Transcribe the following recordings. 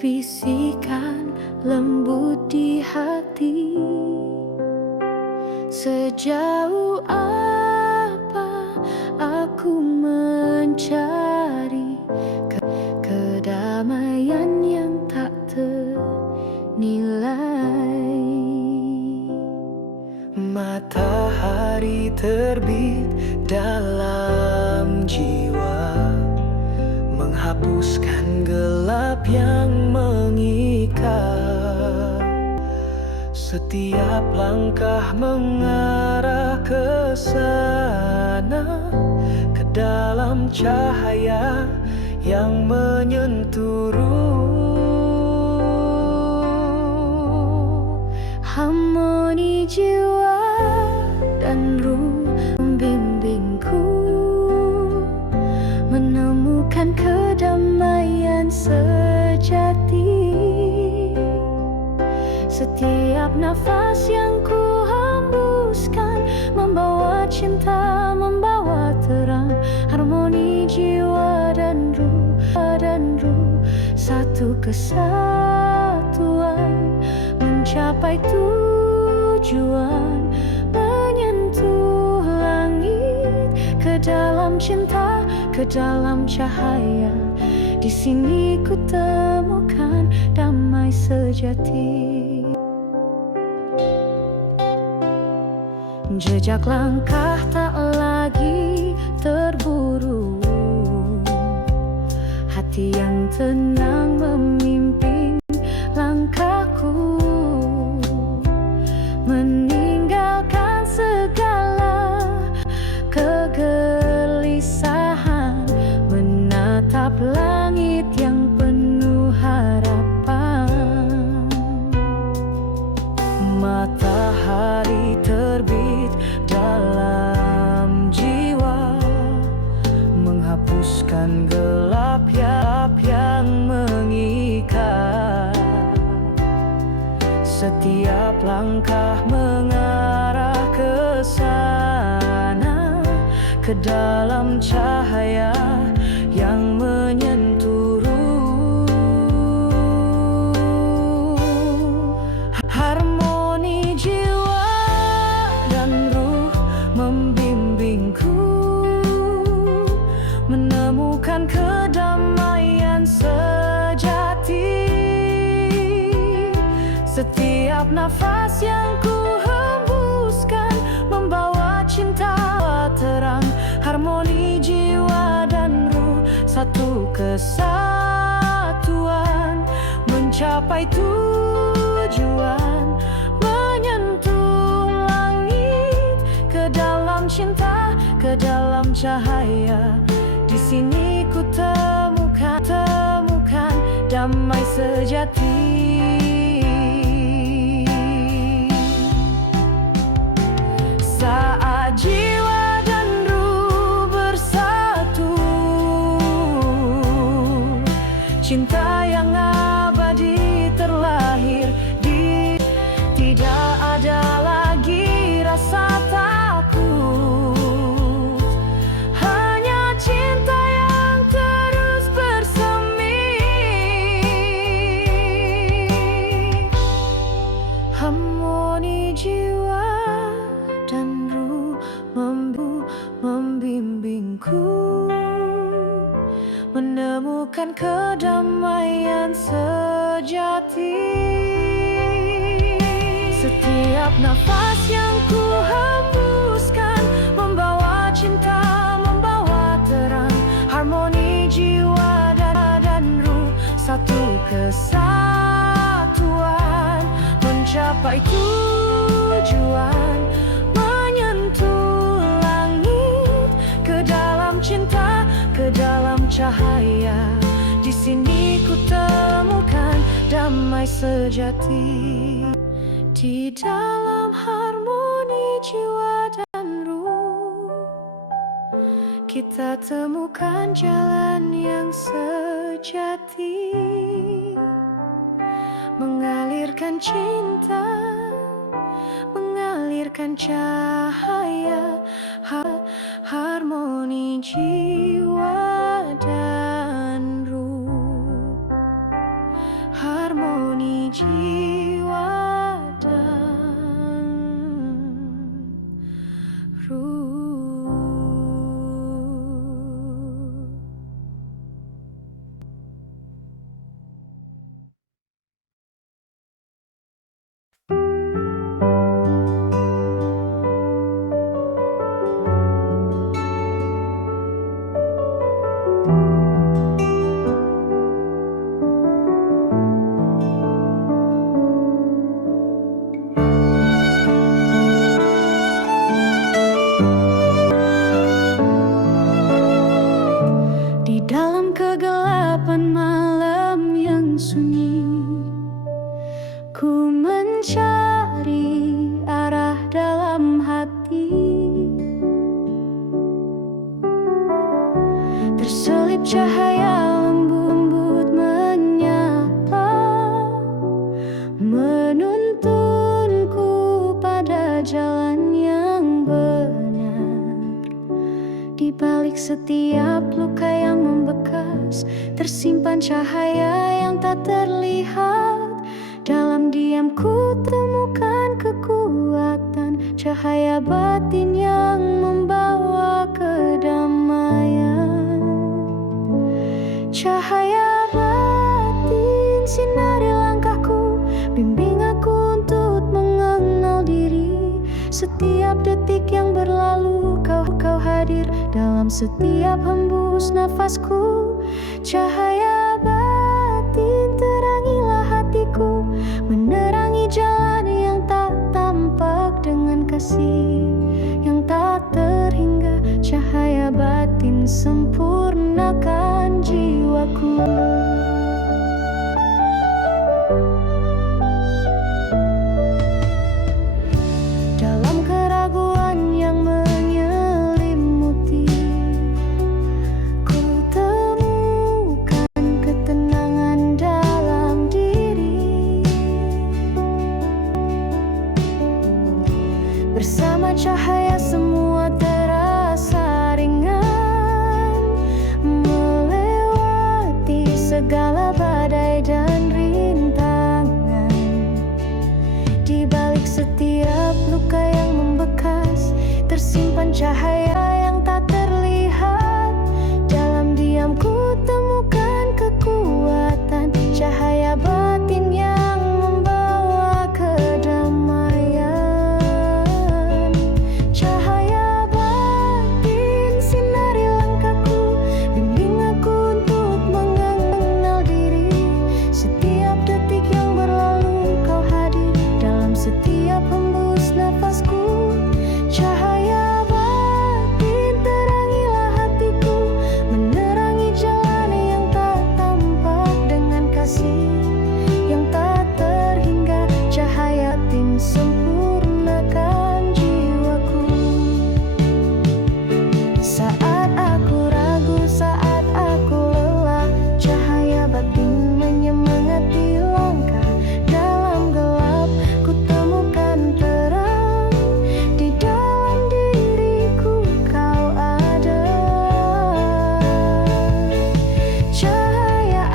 bisikan lembut di hati. Sejauh apa aku mencari kedamaian yang tak ternilai. Matahari terbit dalam jiwa, menghapuskan gelap yang mengikat. Setiap langkah mengarah ke sana, ke dalam cahaya yang menyentuh ruh. Harmoni jiwa dan ruh membimbingku menemukan kedamaian sejati. Setiap nafas yang ku hembuskan membawa cinta, membawa terang. Harmoni jiwa dan ruh, satu kesatuan, mencapai tujuan, menyentuh langit. Ke dalam cinta, ke dalam cahaya, di sini ku temukan damai sejati. Jejak langkah tak lagi terburu, hati yang tenang memimpin langkahku, meninggalkan segala kegelisahan, menatap langit yang penuh harapan. Matahari terbit dalam jiwa, menghapuskan gelap yang mengikat. Setiap langkah mengarah ke sana, ke dalam cahaya yang menyentuh ruh. Harmoni jiwa dan ruh membimbingku menemukan kedamaian sejati. Setiap nafas yang ku hembuskan membawa cinta terang. Harmoni jiwa dan ruh, satu kesatuan, mencapai tujuan, menyentuh langit. Ke dalam cinta, ke dalam cahaya, di sini ku temukan damai sejati. Saat jiwa dan ruh bersatu, cinta yang abadi terlahir. Tidak ada lagi rasa takut, hanya cinta yang terus bersemi. Harmoni jiwa dan ruh membimbingku menemukan kedamaian sejati. Setiap nafas yang ku hembuskan membawa cinta, membawa terang. Harmoni jiwa dan ruh, satu kesatuan, mencapai tujuan, menyentuh langit. Ke dalam cinta, ke dalam cahaya, di sini ku temukan damai sejati. Di dalam harmoni jiwa dan ruh, kita temukan jalan yang sejati, mengalirkan cinta, mengalirkan cahaya. Harmoni jiwa dan ruh, Berselip cahaya lembut menyapa, menuntunku pada jalan yang benar. Di balik setiap luka yang membekas, tersimpan cahaya yang tak terlihat. Dalam diam ku temukan kekuatan, cahaya batin yang membawa kedamaian. Cahaya batin sinari langkahku, bimbing aku untuk mengenal diri. Setiap detik yang berlalu kau hadir dalam setiap hembus nafasku. Cahaya batin terangilah hatiku, menerangi jalan yang tak tampak dengan kasih yang tak terhingga. Cahaya batin sempurnakan jiwaku. Dalam keraguan yang menyelimuti, ku temukan ketenangan dalam diri. Bersama cahaya semua terasa ringan, melewati segala badai dan rintangan. Di balik setiap luka yang membekas, tersimpan cahaya yang tak terlihat. Dalam diam ku temukan kekuatan, cahaya batin yang membawa kedamaian. Cahaya batin sinari langkahku, bimbing aku untuk mengenal diri. Setiap detik yang berlalu kau hadir dalam setiap hembus nafasku. Cahaya batin terangilah hatiku, menerangi jalan yang tak tampak dengan kasih yang tak terhingga. Cahaya batin sempurnakan jiwaku. Saat aku ragu, saat aku lelah, cahaya batin menyemangati langkah. Dalam gelap ku temukan terang, di dalam diriku kau ada. Cahaya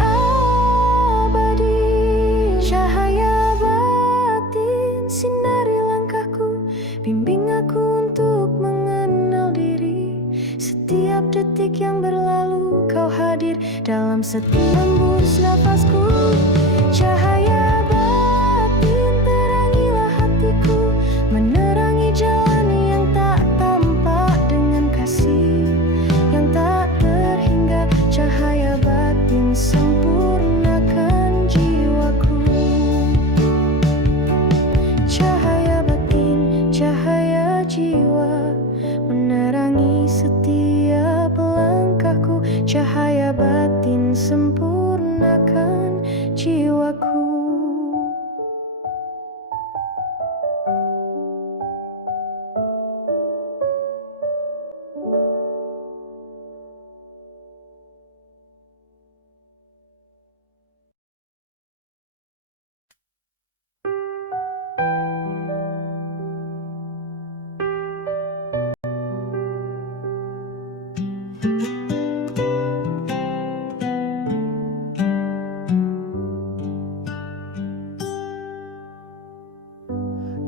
abadi, cahaya batin sinari langkahku, bimbing aku untuk mengenal diri. Setiap detik yang berlalu kau hadir dalam setiap hembus nafasku. Cahaya batin terangilah hatiku, menerangi jalan yang tak tampak dengan kasih yang tak terhingga. Cahaya batin sempurnakan jiwaku. Cahaya batin, cahaya jiwa, menerangi setiap langkahku. Cahaya batin sempurnakan jiwaku.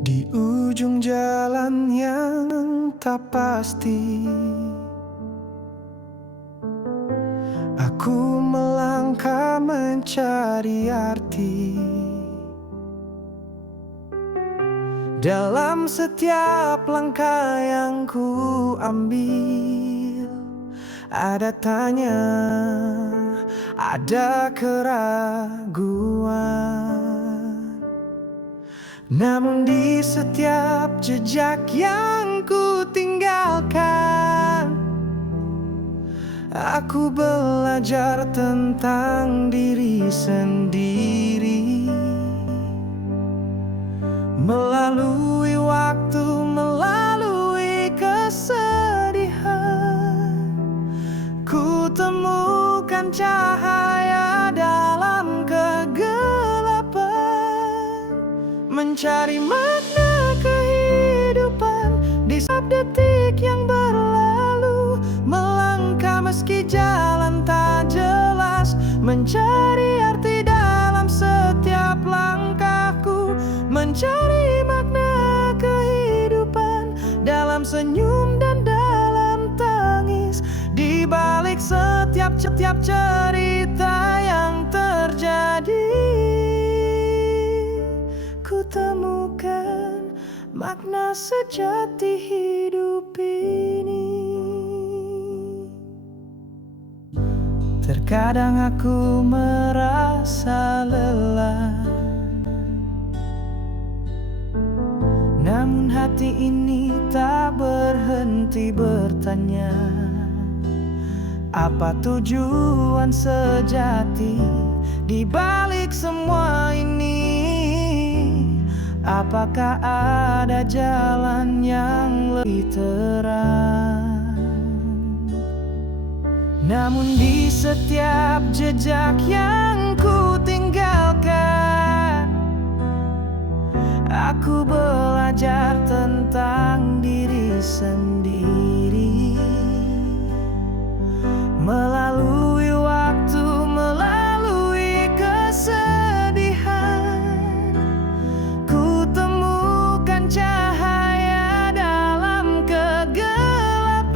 Di ujung jalan yang tak pasti, aku melangkah mencari arti. Dalam setiap langkah yang ku ambil, ada tanya, ada keraguan. Namun di setiap jejak yang ku tinggalkan, aku belajar tentang diri sendiri. Melalui waktu, melalui kesedihan, ku temukan temukan cahaya dalam kegelapan, mencari makna kehidupan di setiap detik yang berlalu, melangkah meski jalan tak jelas, mencari arti dalam setiap langkahku, mencari makna kehidupan dalam senyum dan dalam tangis, di balik setiap cerita yang terjadi. Ku temukan makna sejati hidup ini. Terkadang aku merasa lelah, namun hati ini tak berhenti bertanya, apa tujuan sejati di balik semua ini? Apakah ada jalan yang lebih terang? Namun di setiap jejak yang ku tinggalkan, aku belajar tentang diri sendiri. Melalui waktu, melalui kesedihan, ku temukan cahaya dalam kegelapan,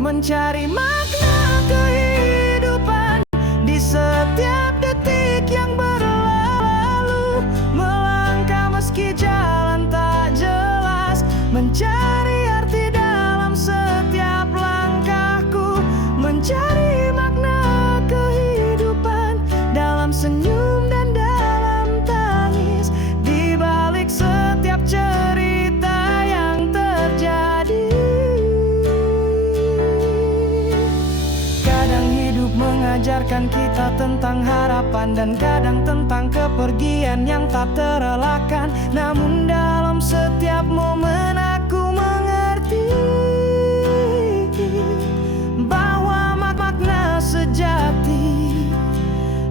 mencari makna kehidupan di setiap detik yang berlalu, melangkah meski jalan tak jelas, mencari arti dalam setiap langkahku, mencari makna kehidupan dalam senyum dan dalam tangis, di balik setiap cerita yang terjadi. Kadang hidup mengajarkan kita tentang harapan, dan kadang tentang kepergian yang tak terelakkan. Namun dalam setiap momen aku mengerti bahwa makna sejati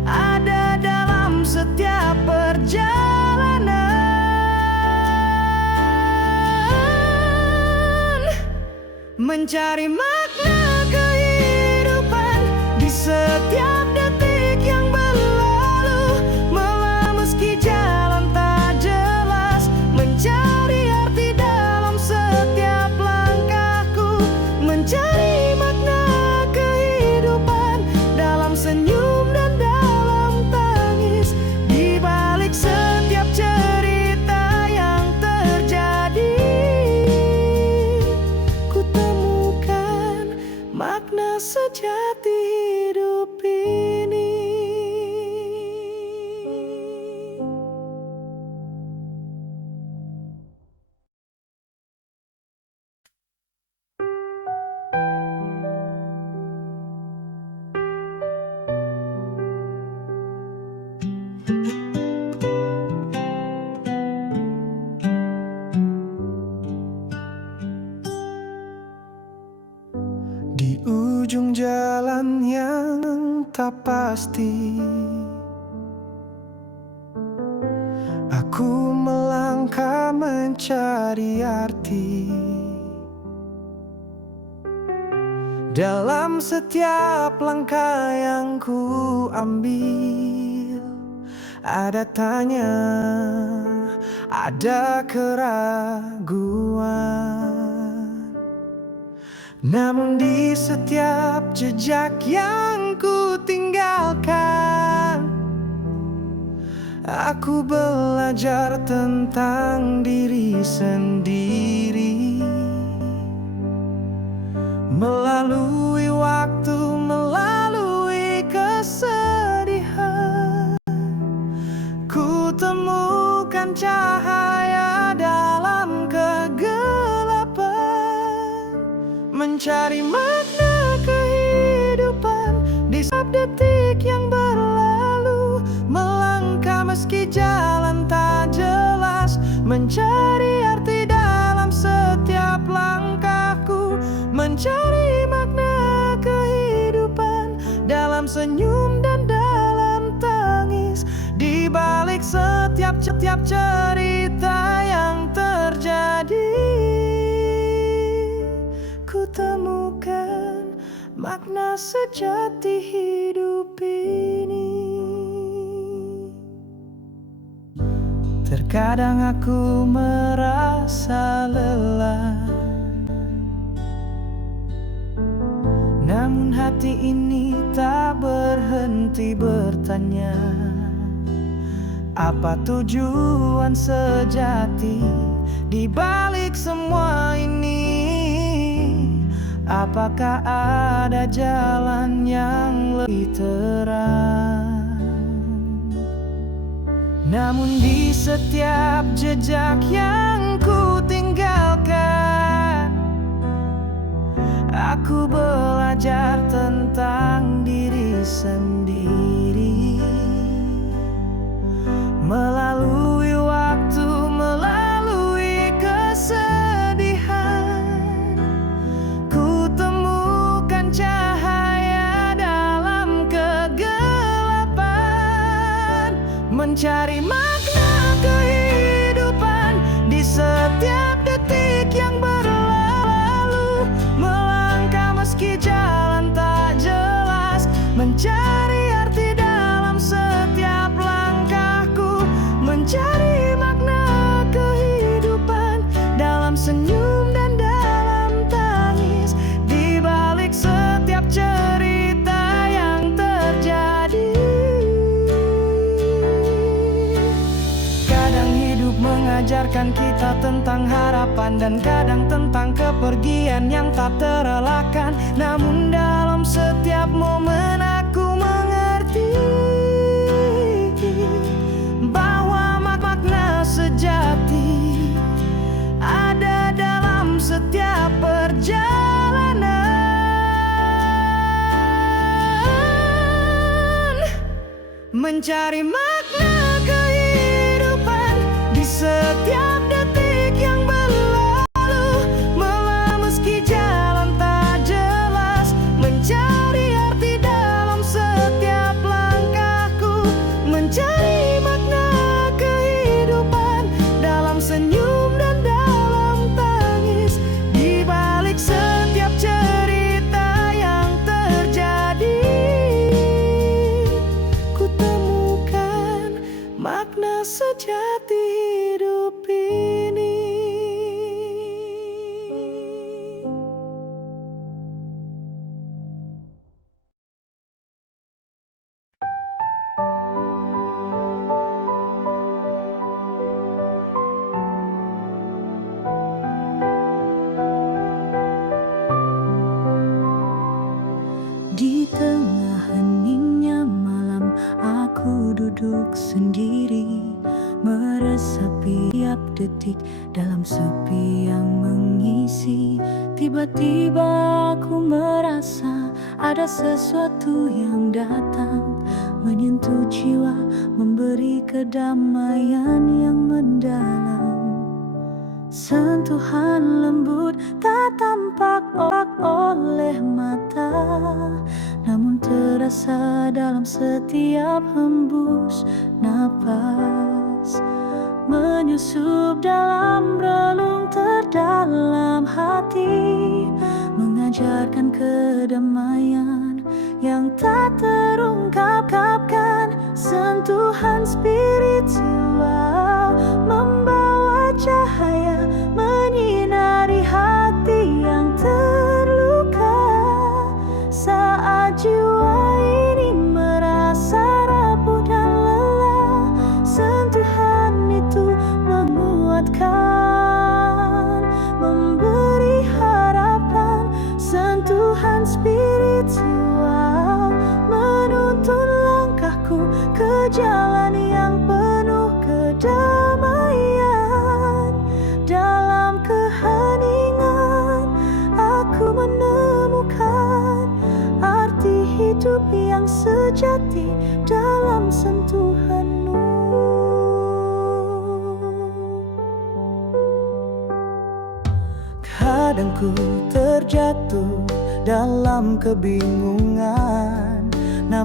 ada dalam setiap perjalanan, mencari makna kehidupan di setiap detik yang berlalu, melangkah meski jalan tak jelas, mencari arti dalam setiap langkahku, mencari makna kehidupan dalam senyum dan dalam tangis, di balik setiap cerita yang terjadi. Ku temukan makna sejati hidup ini. Di ujung jalan yang tak pasti, aku melangkah mencari arti. Dalam setiap langkah yang ku ambil, ada tanya, ada keraguan. Namun di setiap jejak yang ku tinggalkan, aku belajar tentang diri sendiri. Melalui waktu, melalui kesedihan, ku temukan cahaya dalam kegelapan, mencari makna kehidupan di setiap detik yang berlalu, melangkah meski jalan tak jelas, mencari arti dalam setiap langkahku, mencari makna kehidupan dalam senyum dan dalam tangis. Di balik setiap cerita yang terjadi, ku temukan makna sejati hidup ini. Terkadang aku merasa lelah, namun hati ini tak berhenti bertanya, apa tujuan sejati di balik semua ini? Apakah ada jalan yang lebih terang? Namun di setiap jejak yang ku tinggalkan, aku belajar tentang diri sendiri. Melalui waktu, melalui kesedihan, ku temukan cahaya dalam kegelapan. Mencari makna kehidupan di setiap detik yang berlalu. Melangkah meski jalan tak jelas, mencari arti dalam setiap langkahku. Mencari makna kehidupan dalam senyum dan dalam tangis. Di balik setiap cerita yang terjadi, kadang hidup mengajarkan kita tentang harapan, dan kadang tentang kepergian yang tak terelakkan. Namun dalam setiap momen aku mengerti bahwa makna sejati ada dalam setiap perjalanan. Mencari makna kehidupan di setiap detik yang berlalu. Meski jalan tak jelas, mencari arti dalam setiap langkahku. Mencari makna kehidupan dalam senyum dan dalam tangis. Di balik setiap cerita yang terjadi, ku temukan makna sejati hidup ini. Di tengah heningnya malam, aku duduk sendiri, meresapi tiap detik dalam sepi yang mengisi. Tiba-tiba aku merasa ada sesuatu yang datang, menyentuh jiwa, memberi kedamaian yang mendalam. Sentuhan lembut tak tampak oleh mata, namun terasa dalam setiap hembus napas. Menyusup dalam relung terdalam hati, mengajarkan kedamaian yang tak terungkapkan. Sentuhan spiritual membawa cahaya, menyinari hati yang terluka. Saat jiwa ini merasa rapuh dan lelah, sentuhan itu menguatkan, memberi harapan. Sentuhan spiritual menuntun langkahku ke jalan yang penuh kedamaian. Dalam keheningan aku menemukan arti hidup yang sejati dalam sentuhanmu. Kadang ku terjatuh dalam kebingungan, namun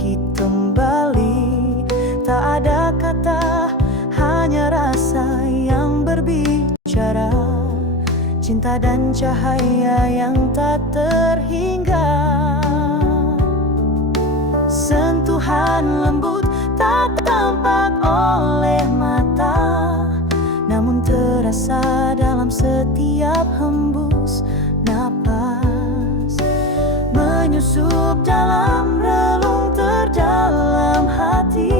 lagi kembali. Tak ada kata, hanya rasa yang berbicara. Cinta dan cahaya yang tak terhingga. Sentuhan lembut tak tampak oleh mata, namun terasa dalam setiap hembus napas. Menyusup dalam relung terdalam hati,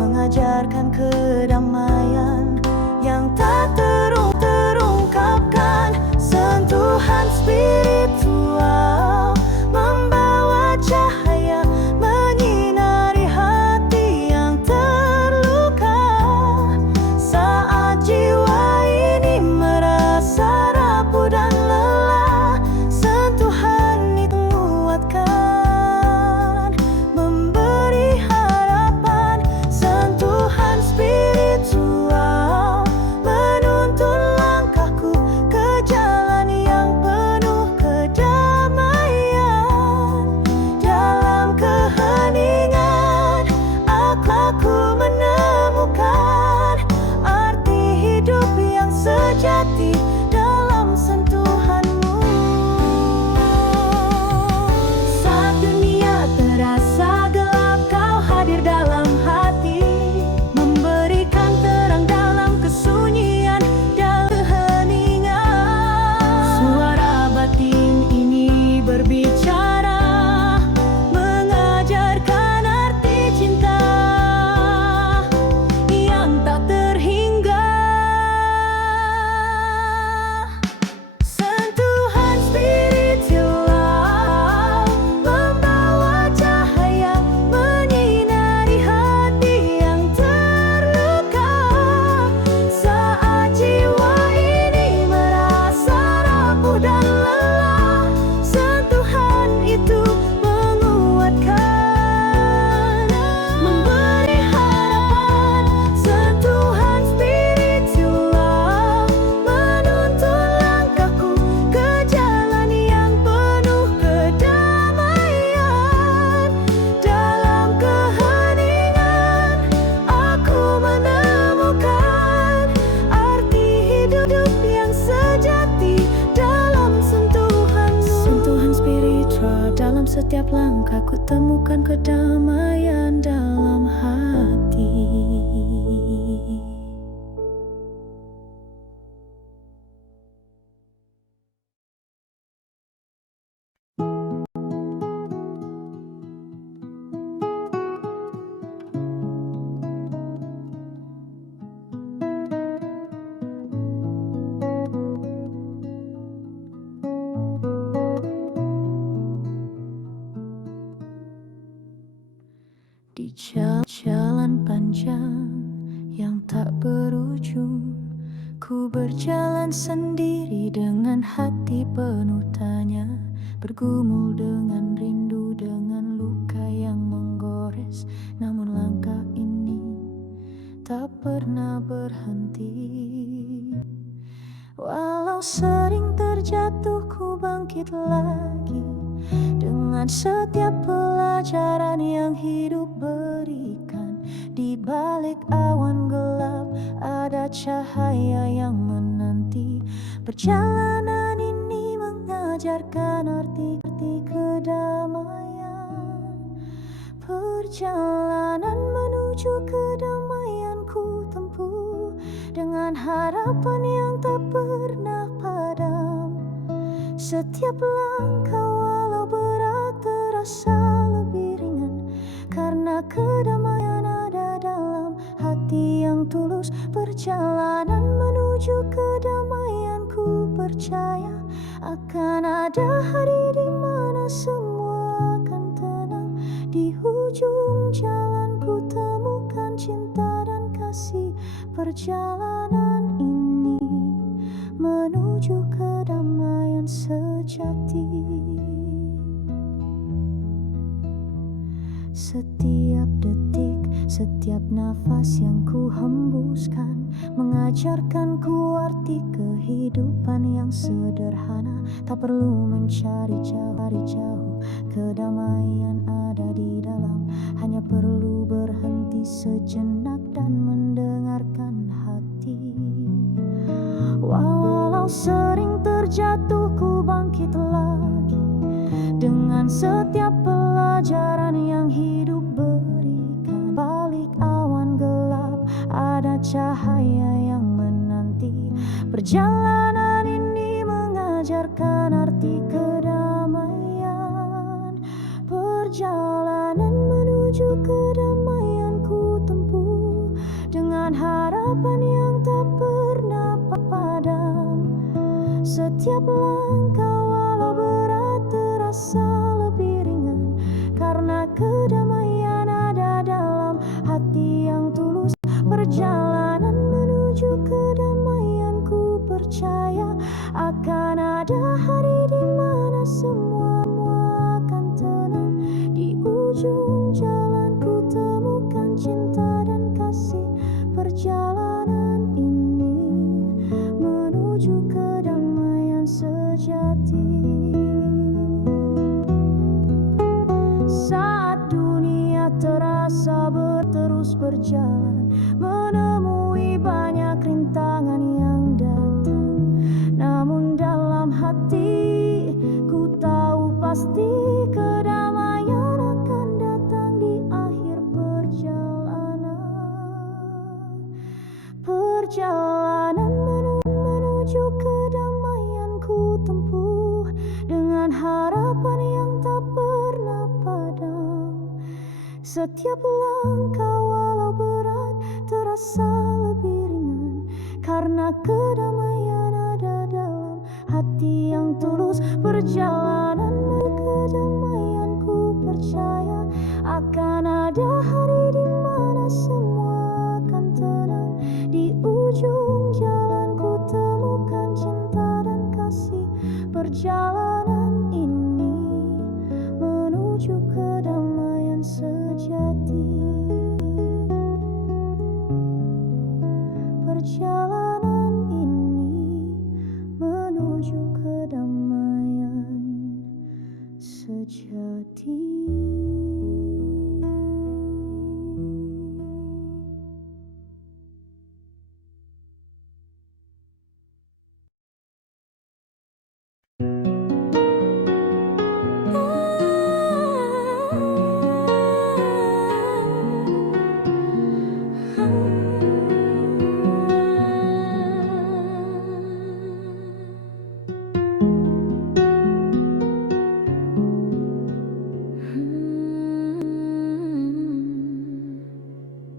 mengajarkan kedamaian yang tak terungkapkan. Sentuhan spiritual membawa cahaya, menyinari hati yang terluka. Saat jiwa ini merasa rapuh dan lelah, sentuhan itu menguatkan, memberi harapan. Sentuhan spiritual menuntun langkahku ke jalan yang penuh kedamaian. Dalam keheningan aku menemukan arti hidup yang sejati dalam sentuhanmu. Saat dunia terasa gelap, kau hadir dalam hati, memberikan terang dalam kesunyian dan keheningan. Suara batin ini berbicara, mengajarkan arti cinta yang tak terhingga. Sentuhan spiritual membawa cahaya, menyinari hati yang terluka. Saat jiwa ini merasa rapuh dan lelah, sentuhan itu menguatkan, memberi harapan. Sentuhan spiritual menuntun langkahku ke jalan yang penuh kedamaian. Dalam keheningan aku menemukan arti hidup yang sejati dalam sentuhanmu. Sentuhan spiritual dalam setiap langkah, ku temukan kedamaian dalam hati. Di jalan panjang yang tak berujung, ku berjalan sendiri dengan hati penuh tanya, bergumul dengan rindu, dengan luka yang menggores. Namun langkah ini tak pernah berhenti. Walau sering terjatuh, ku bangkit lagi. Dengan setiap pelajaran yang hidup berikan, di balik awan gelap ada cahaya yang menanti. Perjalanan ini mengajarkan arti kedamaian. Perjalanan menuju kedamaianku tempuh dengan harapan yang tak pernah padam. Setiap langkah walau berat terasa lebih ringan, karena kedamaian ada dalam hati yang tulus. Perjalanan menuju kedamaianku percaya akan ada hari di mana semua akan tenang. Di ujung jalan ku temukan cinta dan kasih. Perjalanan ini menuju kedamaian sejati. Setiap detik Setiap nafas yang ku hembuskan mengajarkanku arti kehidupan yang sederhana. Tak perlu mencari jauh, kedamaian ada di dalam. Hanya perlu berhenti sejenak dan mendengarkan hati. Walau sering terjatuh, ku bangkit lagi dengan setiap pelajaran yang hidup berikan. Balik awan gelap ada cahaya yang menanti. Perjalanan ini mengajarkan arti kedamaian. Perjalanan menuju kedamaian ku tempuh dengan harapan yang tak pernah padam. Setiap langkah walau berat terasa lebih ringan, karena kedamaian ada dalam hati yang tulus. Perjalanan menuju kedamaian, ku percaya akan ada hari di mana semua akan tenang. Di ujung jalan ku temukan cinta dan kasih. Perjalanan ini menuju kedamaian sejati. Saat dunia terasa terus berjalan, menemui banyak rintangan yang datang, namun dalam hati ku tahu pasti kedamaian akan datang di akhir perjalanan. Perjalanan menuju kedamaian ku tempuh dengan harapan yang tak pernah padam. Setiap langkah walau berat terasa lebih ringan, karena kedamaian ada dalam hati yang tulus. Perjalanan kedamaian, ku percaya akan ada hari di mana semua akan tenang. Di ujung jalan ku temukan cinta dan kasih. Perjalanan ini menuju kedamaian sejati. Perjalanan ini menuju kedamaian sejati.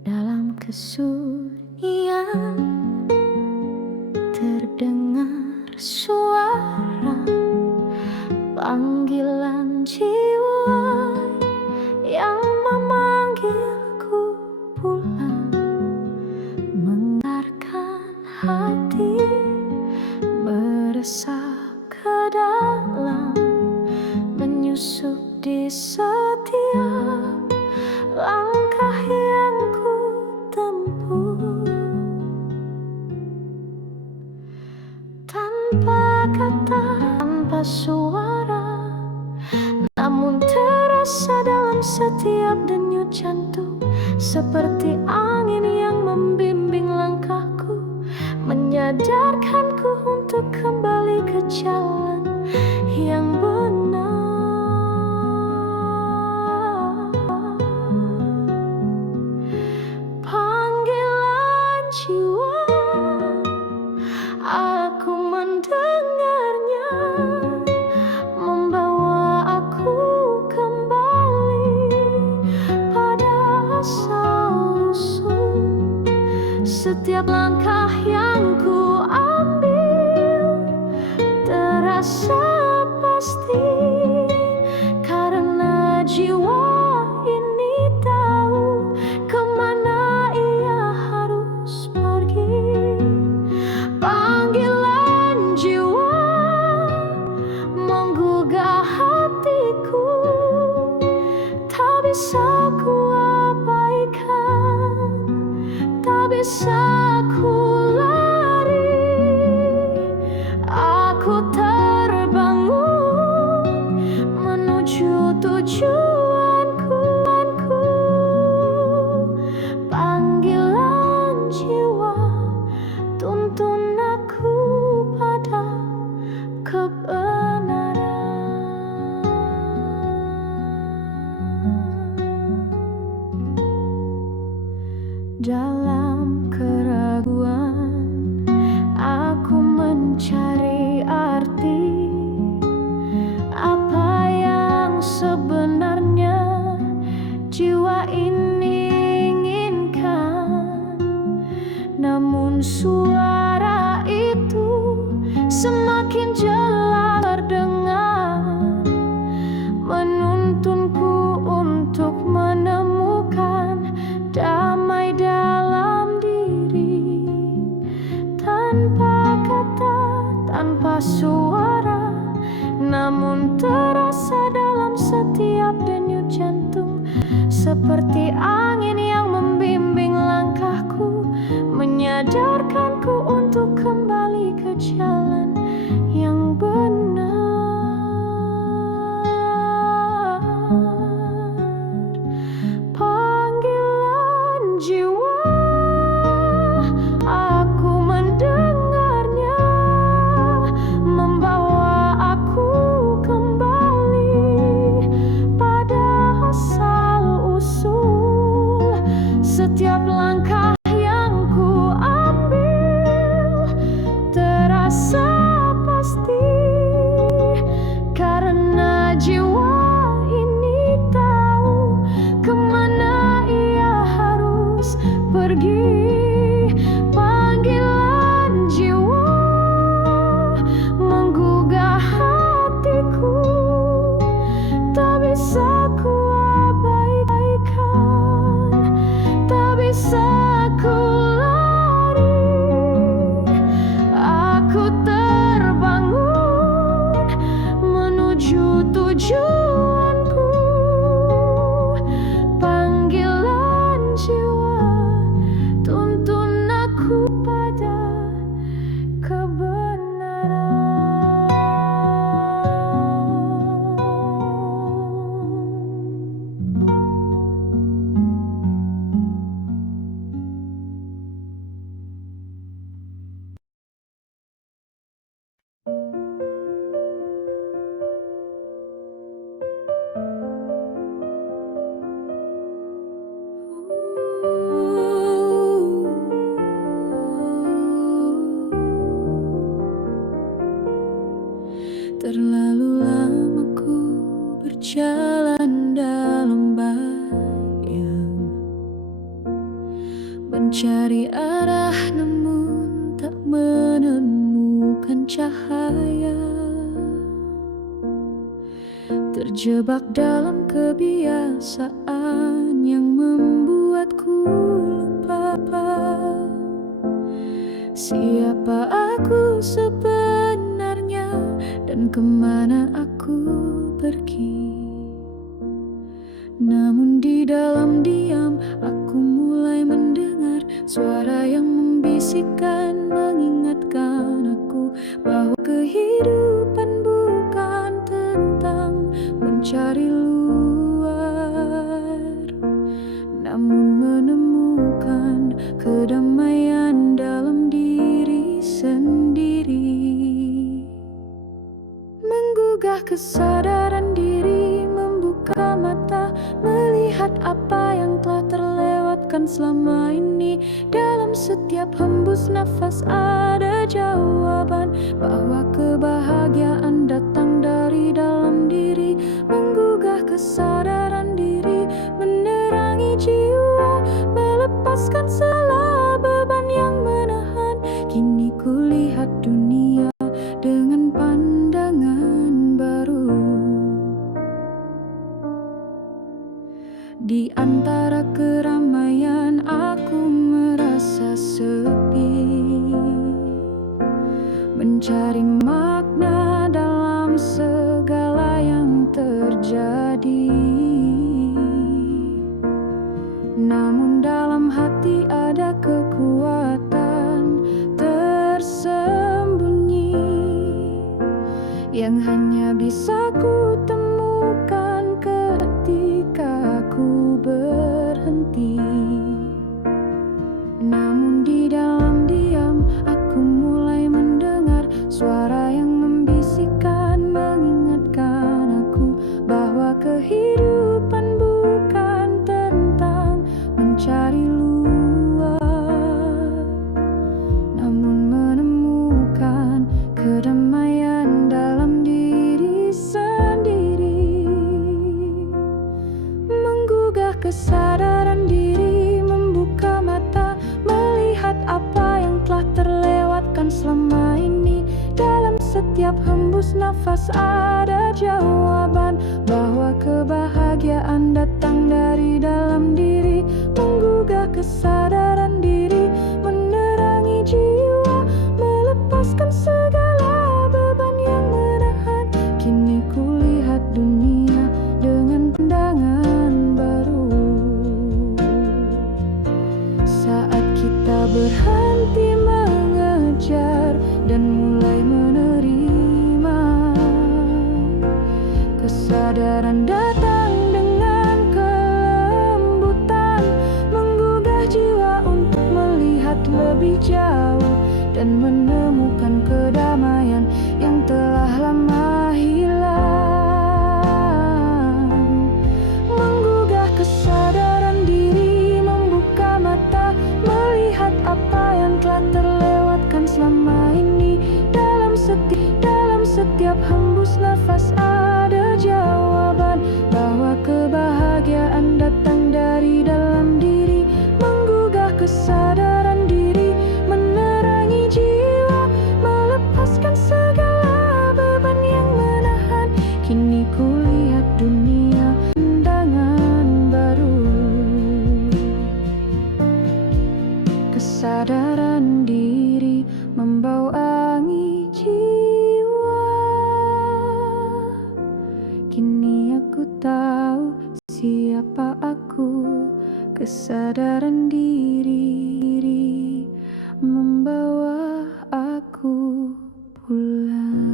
Dalam kesunyian terdengar suara panggilan jiwa yang memanggilku pulang. Mengarahkan hati meresap ke dalam, menyusup di setiap langkah yang ku tempuh. Tanpa kata, tanpa suara, namun terasa dalam setiap denyut jantung. Seperti angin yang membimbing langkahku, menyadarkanku untuk kembali ke jalan yang benar. Panggilan jiwa, aku mendengarnya, membawa aku kembali pada asal-usul. Setiap langkah yang ku ambil terasa pasti, karena jiwa ini tahu kemana ia harus pergi. Panggilan jiwa menggugah hatiku, tak bisa ku abaikan. namun terasa dalam setiap denyut jantung, seperti angin yang membimbing langkahku, menyadarkanku untuk kembali ke jalan yang benar. Panggilan jiwa, aku mendengarnya, membawa aku kembali pada asal-usul. Setiap langkah yang ku ambil terasa pasti, karena jiwa ini tahu kemana ia harus pergi. Panggilan jiwa menggugah hatiku, tak bisa ku abaikan, tak bisa ku lari. Aku terbangun menuju tujuanku. Panggilan jiwa tuntun aku pada terlalu lama ku berjalan dalam bayang, mencari arah namun tak menemukan cahaya, terjebak dalam kebiasaan yang membuatku lupa siapa aku sebenarnya dan kemana aku pergi. Namun di dalam diam aku mulai mendengar suara yang membisikkan, mengingatkan aku bahwa kehidupan bukan tentang mencari luar, namun menemukan kedamaian dalam diri sendiri. Menggugah kesadaran diri, membuka mata, melihat apa yang telah terlewatkan selama ini. Dalam setiap hembus nafas ada jawaban bahwa kebahagiaan datang dari dalam diri. Menggugah kesadaran diri, menerangi jiwa, melepaskan segala beban yang menahan. Kini kulihat dunia dengan pandangan baru. Di antara keramaian aku merasa sepi, mencari makna dalam segala yang terjadi. Namun dalam hati ada kekuatan tersembunyi yang hanya bisa ku temukan ketika ku berhenti. Namun di dalam diam aku mulai mendengar suara yang membisikkan, mengingatkan aku bahwa kehidupan bukan tentang mencari luar, namun menemukan kedamaian dalam diri sendiri. Menggugah kesadaran diri, membuka mata, melihat apa yang telah terlewatkan selama ini. Dalam setiap hembus nafas ada jawaban bahwa kebahagiaan datang dari dalam diri. Menggugah kesadaran diri, menerangi jiwa, melepaskan segala beban yang menahan. Kini Kesadaran datang dengan kelembutan, menggugah jiwa untuk melihat lebih jauh dan menemukan kedamaian yang telah lama hilang. Menggugah kesadaran diri, membuka mata, melihat apa yang telah terlewatkan selama ini. Dalam setiap hembus nafas ada jawaban bahwa kebahagiaan datang dari dalam diri. Menggugah kesadaran diri, menerangi jiwa, melepaskan segala beban yang menahan. Kini kulihat dunia pandangan baru. Kesadaran diri membawangi jiwa. Kini aku tahu siapa aku. Kesadaran diri membawa aku pulang.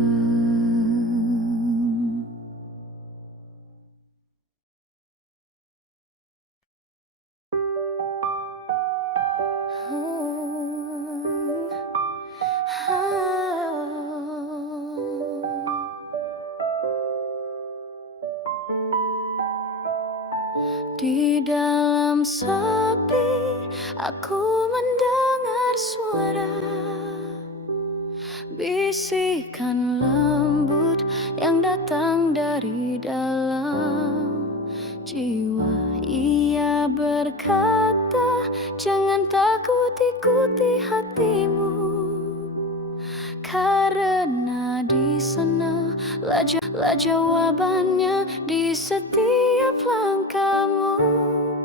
Di dalam sepi, aku mendengar suara bisikan lembut yang datang dari dalam jiwa. Ia berkata, jangan takut, ikuti hatimu, karena di sana lah jawabannya di setiap langkahmu.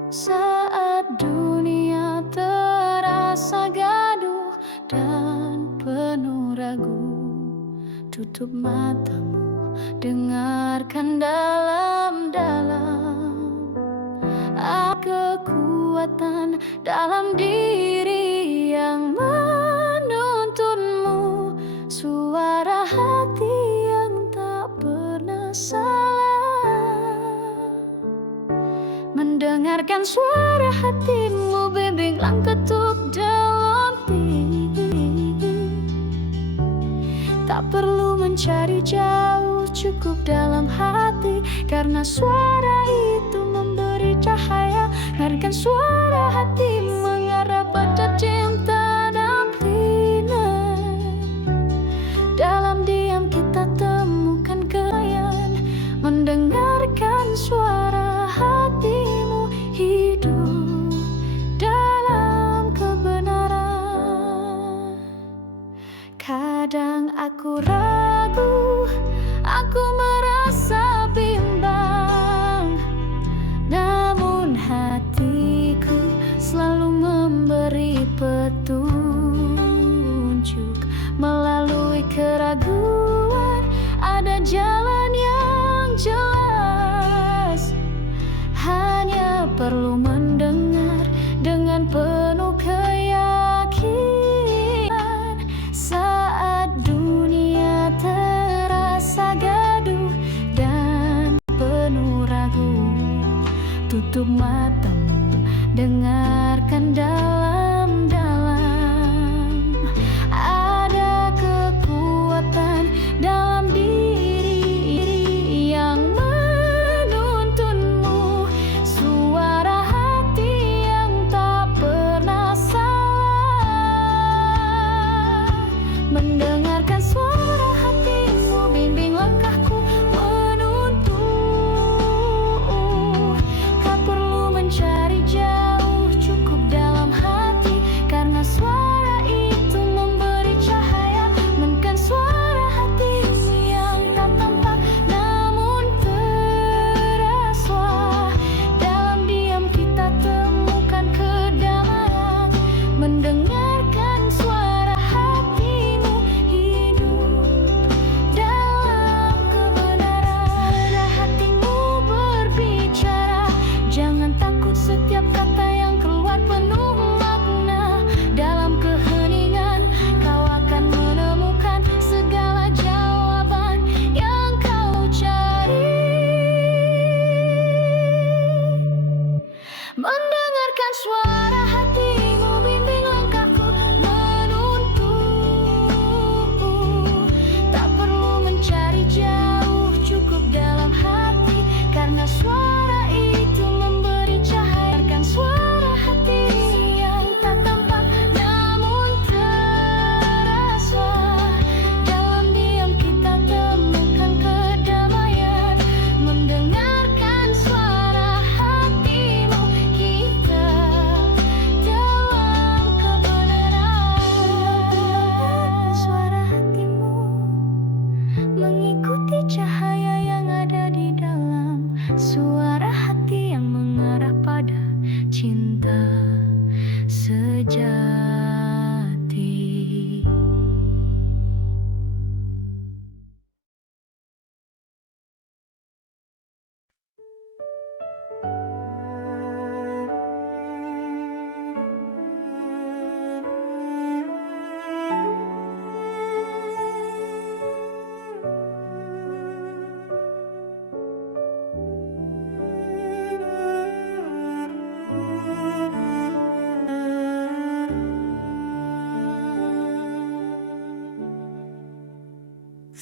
Saat dunia terasa gaduh dan penuh ragu, tutup matamu, dengarkan dalam-dalam. Kekuatan dalam diri yang menuntunmu, suara hati yang tak pernah salah. Mendengarkan suara hatimu, bimbinglah ketuk dalam diri. Tak perlu mencari jauh, cukup dalam hati, karena suara itu memberi cahaya. Dengarkan suara hati mengarah pada cinta dan bina. Dalam diam kita temukan kedamaian. Mendengarkan suara hatimu, hidup dalam kebenaran. Kadang aku ragu, aku merasa bimbang, namun hatiku selalu memberi petunjuk. Melalui keraguan ada jalan yang jelas. Hanya perlu mendengar dengan penuh keyakinan. Saat dunia terasa gaduh dan penuh ragu, tutup matamu, dengarkan dalam-dalam. Ada kekuatan dalam diri yang menuntunmu, suara hati yang tak pernah salah. Mendengarkan suara hatimu, bimbing langkahku menuntun. Tak perlu mencari jauh, cukup dalam hati.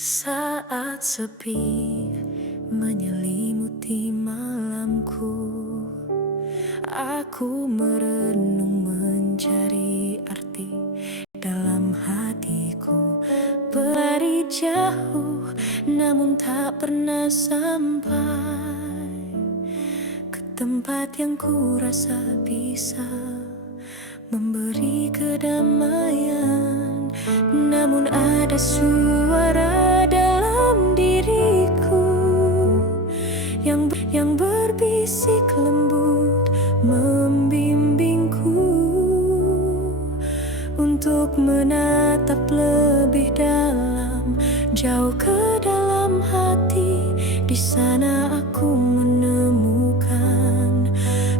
Saat sepi menyelimuti malamku, aku merenung mencari arti dalam hatiku. Berlari jauh namun tak pernah sampai ke tempat yang ku rasa bisa memberi kedamaian. Namun ada suara dalam diriku yang berbisik lembut membimbingku untuk menatap lebih dalam, jauh ke dalam hati. Di sana aku menemukan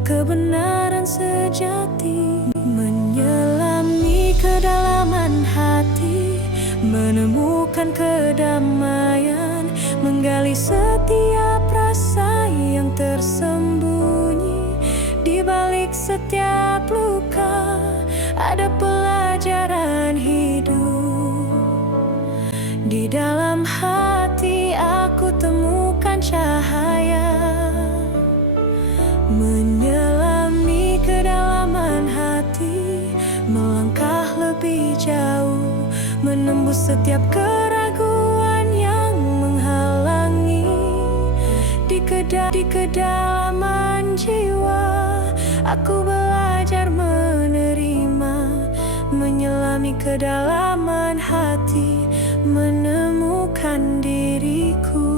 kebenaran sejati, menyelami kedalaman hati, menemukan kedamaian, menggali setiap rasa yang tersembunyi. Di balik setiap luka ada pelajaran hidup. Di dalam hati aku temukan cahaya, menyelami kedalaman hati, melangkah lebih jauh, menembus setiap keraguan yang menghalangi. Di kedalaman jiwa aku belajar menerima, menyelami kedalaman hati, menemukan diriku.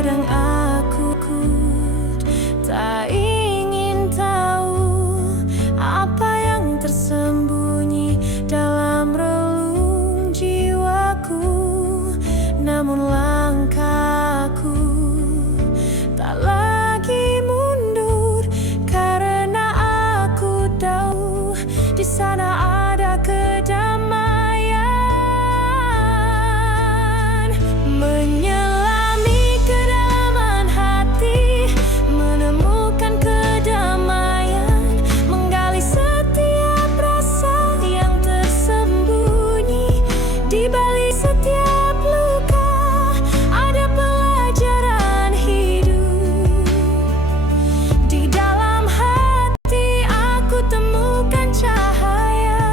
Kadang aku tak ingin tahu apa yang tersembunyi dalam relung jiwaku. Namun langkahku tak lagi mundur, karena aku tahu di sana ada kedamaian. Menyelami kedalaman hati, menemukan kedamaian, menggali setiap rasa yang tersembunyi. Di balik setiap luka ada pelajaran hidup. Di dalam hati aku temukan cahaya,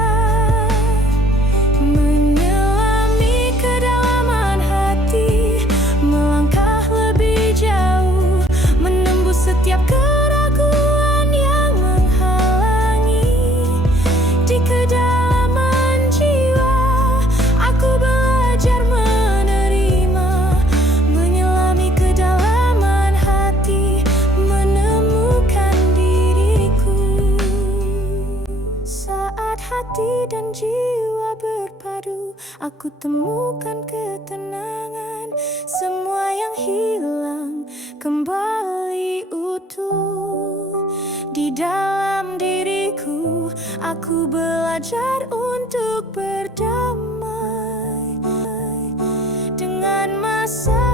menyelami kedalaman hati, melangkah lebih jauh, menembus setiap keraguan yang menghalangi. Di kedalaman jiwa aku belajar menerima, menyelami kedalaman hati, menemukan diriku. Saat hati dan jiwa berpadu, aku temukan ketenangan. Semua yang hilang kembali utuh. Di dalam diriku aku belajar untuk berdamai dengan masa